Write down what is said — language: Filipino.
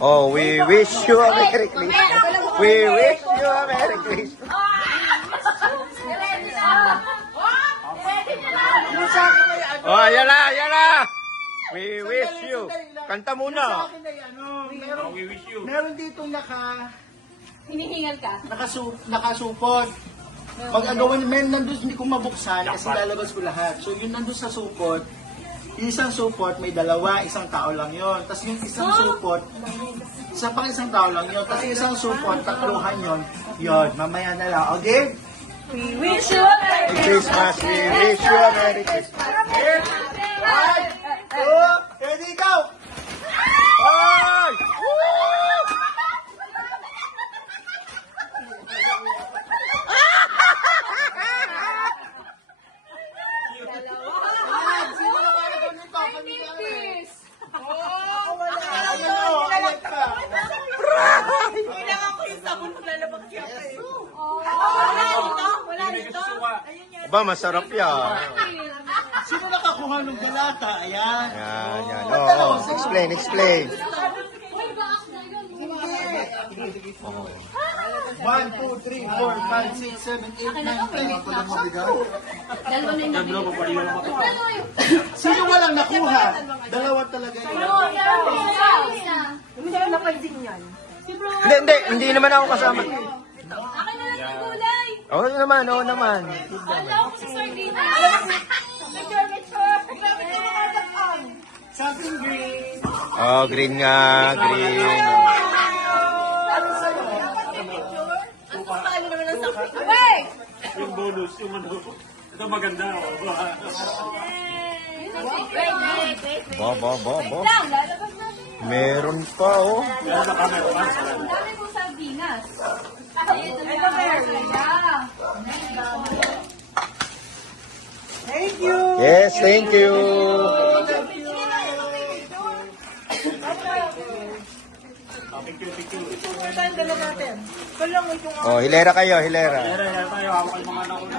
Oh, we wish you a Merry Christmas. We wish you a Merry Christmas. Oh, yan na, yan na. We wish you. Kanta muna. Meron ditong Hinihingal ka. nakasupot. Pag agawan, nandun hindi ko mabuksan kasi lalabas ko lahat. So yun nandun sa supot, isang supot may dalawa, isang tao lang yon. Tapos yung isang supot, isa pang isang tao lang yon. Tapos isang supot, tatluhan yon. Yon, mamaya na lang. Okay? We wish you a Merry Christmas, we wish you a Merry Christmas. Right! Oh, ready, go! Ay! Sino na kaya ganito? Christmas! Ayan ka. Kailangan ko yung sabon na lalabag siya. Wala dito. Aba, masarap yan. Sino nakakuha ng galata? Ayan. Yan, yan. Oh, oh. Explain, explain. 1, 2, 3, 4, 5, 6, 7, 8, 9, 10. Dalawa na yung nabili. Sino walang nakuha? Dalawa talaga yun. Hindi ko napansin yan. Hindi naman ako kasama. Akin na lang yung gulay. Oo naman, oo naman. Alam ko sa sardina. Something green. Oh, green nga, green. Wait! Yung bonus, yung ano. Ito maganda. Wait. Ba, ba, ba, ba. Lang, lalabas natin. Meron pa, oh. Ang dami kong sardinas. Ito meron. Thank you. Yes, thank you. Oh, hilera kayo, hilera. Tayo, hawak yung mga nauna.